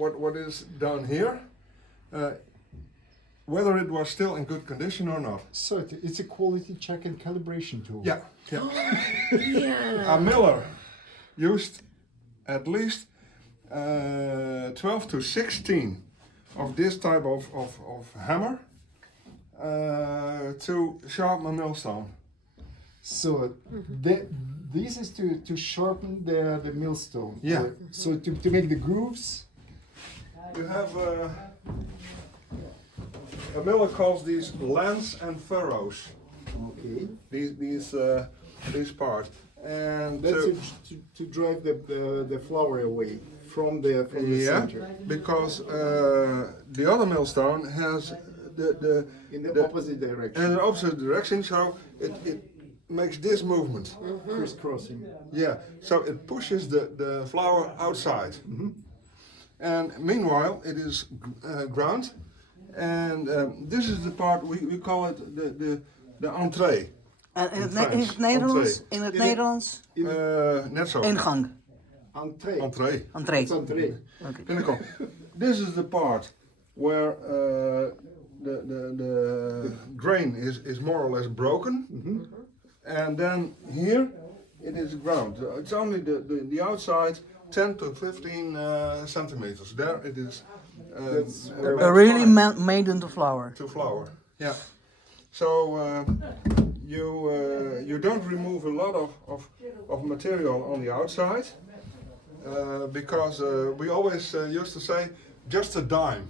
what is done here, whether it was still in good condition or not. So it's a quality check and calibration tool. Yeah, yeah. Yeah. A miller used at least 12 to 16 of this type of hammer to sharpen a millstone. So this is to sharpen the millstone. Yeah. So to make the grooves. You have a miller calls these lands and furrows. Okay. These parts, and That's to drive the flour away from the yeah, center. because the other millstone has the In the opposite direction. in the opposite direction, so it makes this movement. Crisscrossing. Yeah, so it pushes the flour outside. And meanwhile, it is ground, and this is the part we call it the entree. En in French. het Nederlands? Entree. In het Nederlands? Net zo. Ingang. Entree. Entree. Entree. It's entree. Okay. Pinnacle. This is the part where the grain is more or less broken, and then here it is ground. It's only the outside 10 to 15 centimeters. There it is. That's Really made into flour. to flour. Yeah. So you don't remove a lot of material on the outside because we always used to say just a dime.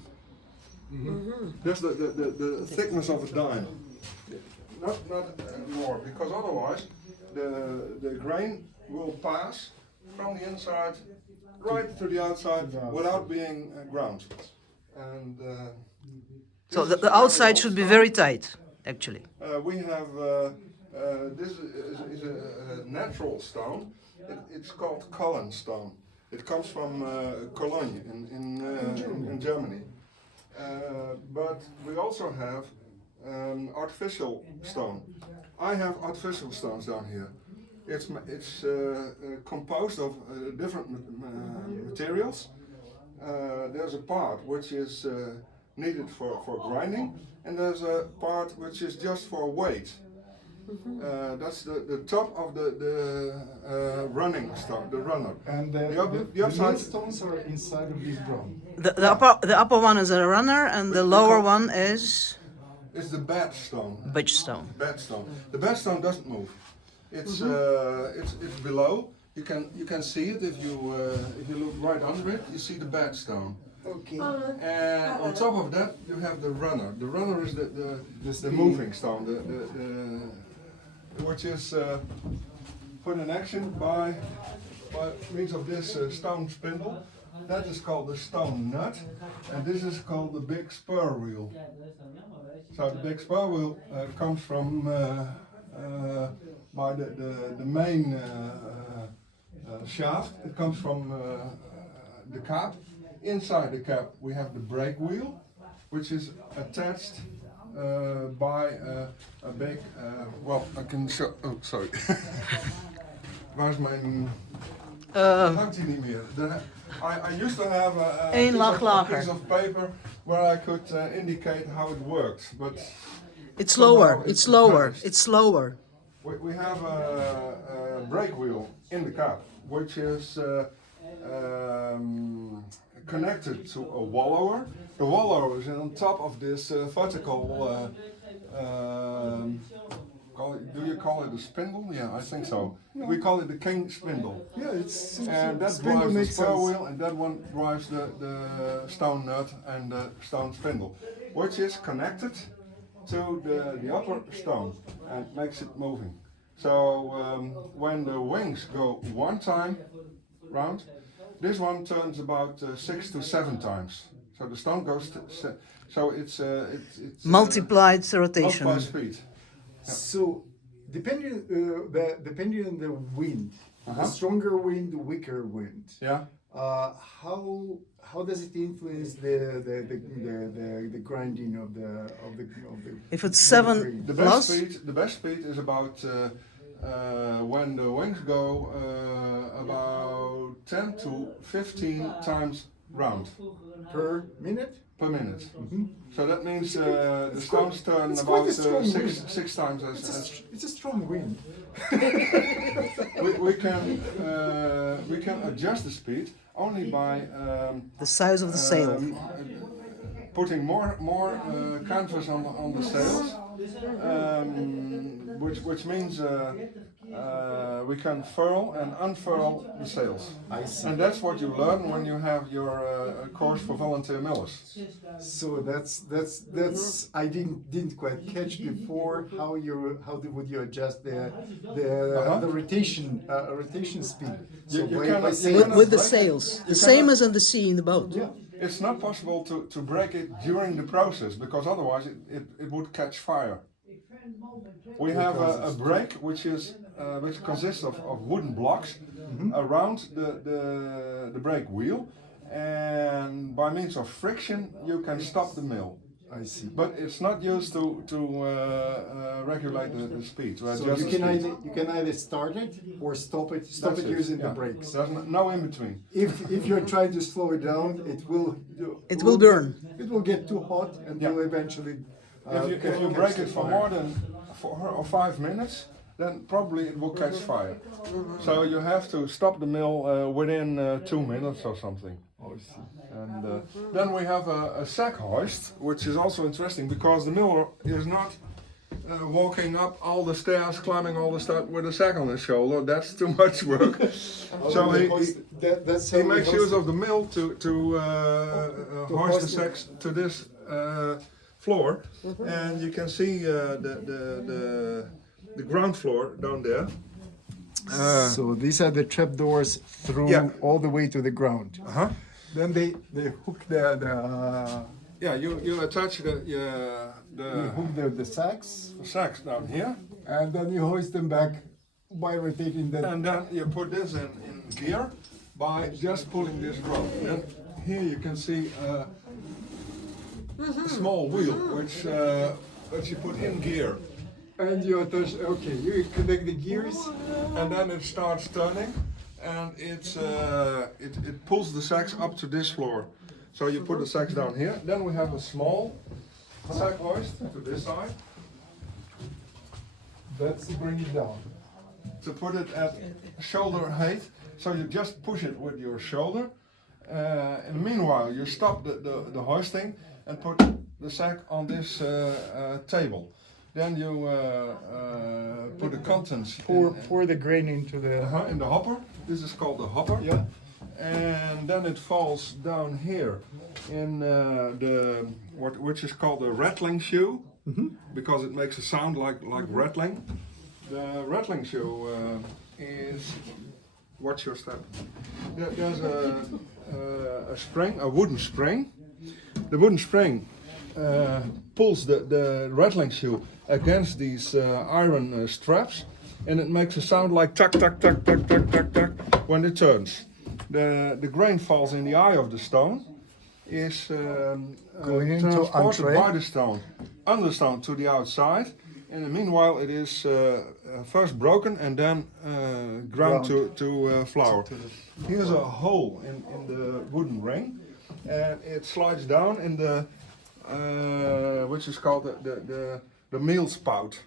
Just the thickness of a dime. Not more, because otherwise the grain will pass from the inside right to the outside without being ground. And So the outside should be very tight, actually. we have this is a natural stone. It's called Colin stone. It comes from Cologne in Germany. But we also have artificial stone. I have artificial stones down here. It's composed of different materials. There's a part which is needed for grinding, and there's a part which is just for weight. That's the top of the running stone, the runner. And the upside- millstones are inside of this drum. The upper one is a runner and the lower one is It's the bed stone. budge stone. Bed stone. The bed stone doesn't move. It's below. You can see it if you look right under it. You see the bed stone. Okay. And on top of that, you have the runner. The runner is the moving stone, which is put in action by means of this stone spindle. That is called the stone nut, and this is called the big spur wheel. So the big spur wheel comes from by the main shaft. It comes from the cap. Inside the cap we have the brake wheel, which is attached by a big, well, I can show, oh sorry. Waar is mijn, hangt hij niet meer. I used to have Eén laag lager. piece of paper where I could indicate how it works, but It's slower. somehow It's slower. vanished. It's slower. We have a brake wheel in the cap, which is connected to a wallower. The wallower is on top of this vertical. Do you call it a spindle? Yeah, I think so. We call it the king spindle. Yeah, it's And that spindle drives the makes spur sense. wheel, and that one drives the stone nut and the stone spindle, which is connected to the upper stone and makes it moving. So when the wings go one time round, this one turns about 6 to 7 times. So the stone goes so it's Multiplied rotation. multiplied speed. So, depending on the wind, the stronger wind, the weaker wind. Yeah. How does it influence the grinding of the If it's 7 grain? The best speed is about when the wings go about 10 to 15 times round Per minute? per minute. So that means the stones turn it's about quite a strong wind. six times It's a strong wind. we can adjust the speed only by The size of the sail. putting more canvas on the sails, which means we can furl and unfurl the sails. I see. And that's what you learn when you have your course for volunteer millers. So that's I didn't quite catch before would you adjust the rotation speed. So You by cannot- saying- you cannot- With the sails. The same as on the sea in the boat. It's not possible to break it during the process because otherwise it would catch fire. We have a brake which consists of wooden blocks around the brake wheel, and by means of friction you can stop the mill. I see. But it's not used to regulate the speed. To So adjust the speed. you can either start it or stop it That's it, using the yeah. brakes. There's no in between. If you're trying to slow it down, It will burn. It will get too hot and Yeah. will eventually. If you break it for more than 4 or 5 minutes, then probably it will catch fire. So you have to stop the mill within 2 minutes or something. Oh, I see. And then we have a sack hoist, which is also interesting because the miller is not walking up all the stairs, climbing all the stairs with a sack on his shoulder. That's too much work. So he makes use of the mill to hoist hoist the it. sacks to this floor, and you can see the ground floor down there. So these are the trap doors through Yeah. all the way to the ground. Uh-huh. Then they hook the Yeah, you attach the sacks, sacks down here, and then you hoist them back by rotating the. and then you put this in gear by just pulling this rope. Then here you can see a small wheel which you put in gear, And you attach. Okay, you connect the gears. and then it starts turning, and it pulls the sacks up to this floor. So you put the sacks down here. Then we have a small sack hoist to this side That's to bring it down. to put it at shoulder height. So you just push it with your shoulder. And meanwhile, you stop the hoisting and put the sack on this table. Then you put the contents Pour the grain into the. in the hopper. This is called the hopper. Yeah. And then it falls down here in which is called the rattling shoe, because it makes a sound like rattling. The rattling shoe is. Watch your step. There's a spring, a wooden spring. The wooden spring pulls the rattling shoe against these iron straps, and it makes a sound like tuck tuck tuck tuck tuck tuck tuck when it turns. The grain falls in the eye of the stone, is Going into transported entree. by the stone, under the stone to the outside, and meanwhile it is first broken and then ground to flour. Here's a hole in the wooden ring, and it slides down in the which is called the meal spout.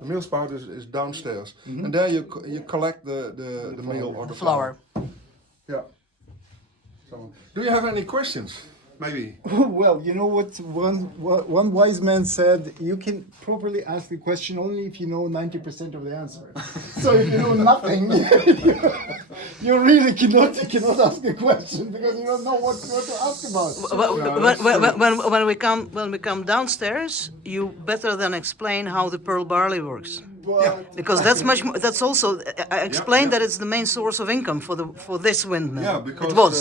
The meal spout is downstairs, and there you collect the meal or the flour. Yeah. So, do you have any questions? Maybe. Well, you know what one wise man said, you can properly ask the question only if you know 90% of the answer. So if you know nothing, you really cannot ask a question because you don't know what to ask about. When we come downstairs, you better than explain how the pearl barley works. But Because that's much. That's also. I explained that it's the main source of income for this windmill. Yeah, because it was.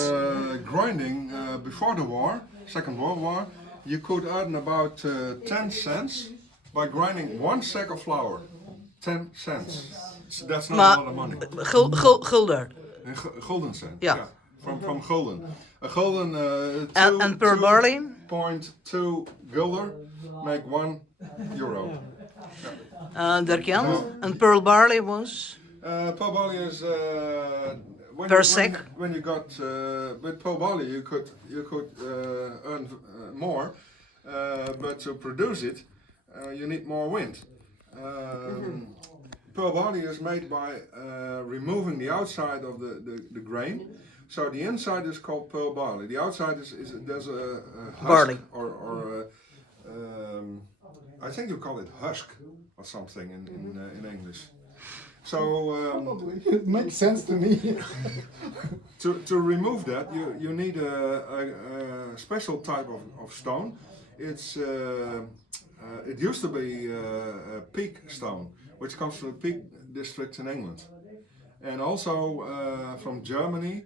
grinding before the war, Second World War, you could earn about 10 cents by grinding 1 sack of flour. 10 cents. So that's not a lot of money. Gulden. Gulden cent. Yeah. From gulden. A gulden. And pearl barley? 2.2 gulden make €1. Dirk-Jan. And pearl barley was. Pearl barley is Per sec? When you got with pearl barley, you could earn more, but to produce it, you need more wind. Pearl barley is made by removing the outside of the grain. So the inside is called pearl barley. The outside is there's a husk Barley. or I think you call it husk or something in English. So Probably. It makes sense to me. to remove that, you need a special type of stone. It used to be a peak stone, which comes from the Peak district in England, and also from Germany,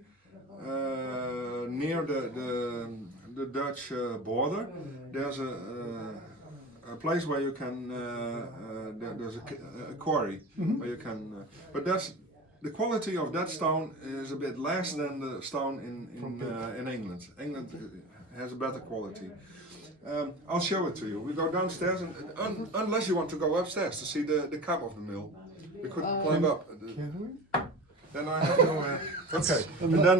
near the Dutch border. There's a place where you can. There's a quarry where you can. But the quality of that stone is a bit less than the stone in England. England has a better quality. I'll show it to you. We go downstairs, and unless you want to go upstairs to see the cap of the mill, we could climb up. Can we? Then I have to. Okay. And then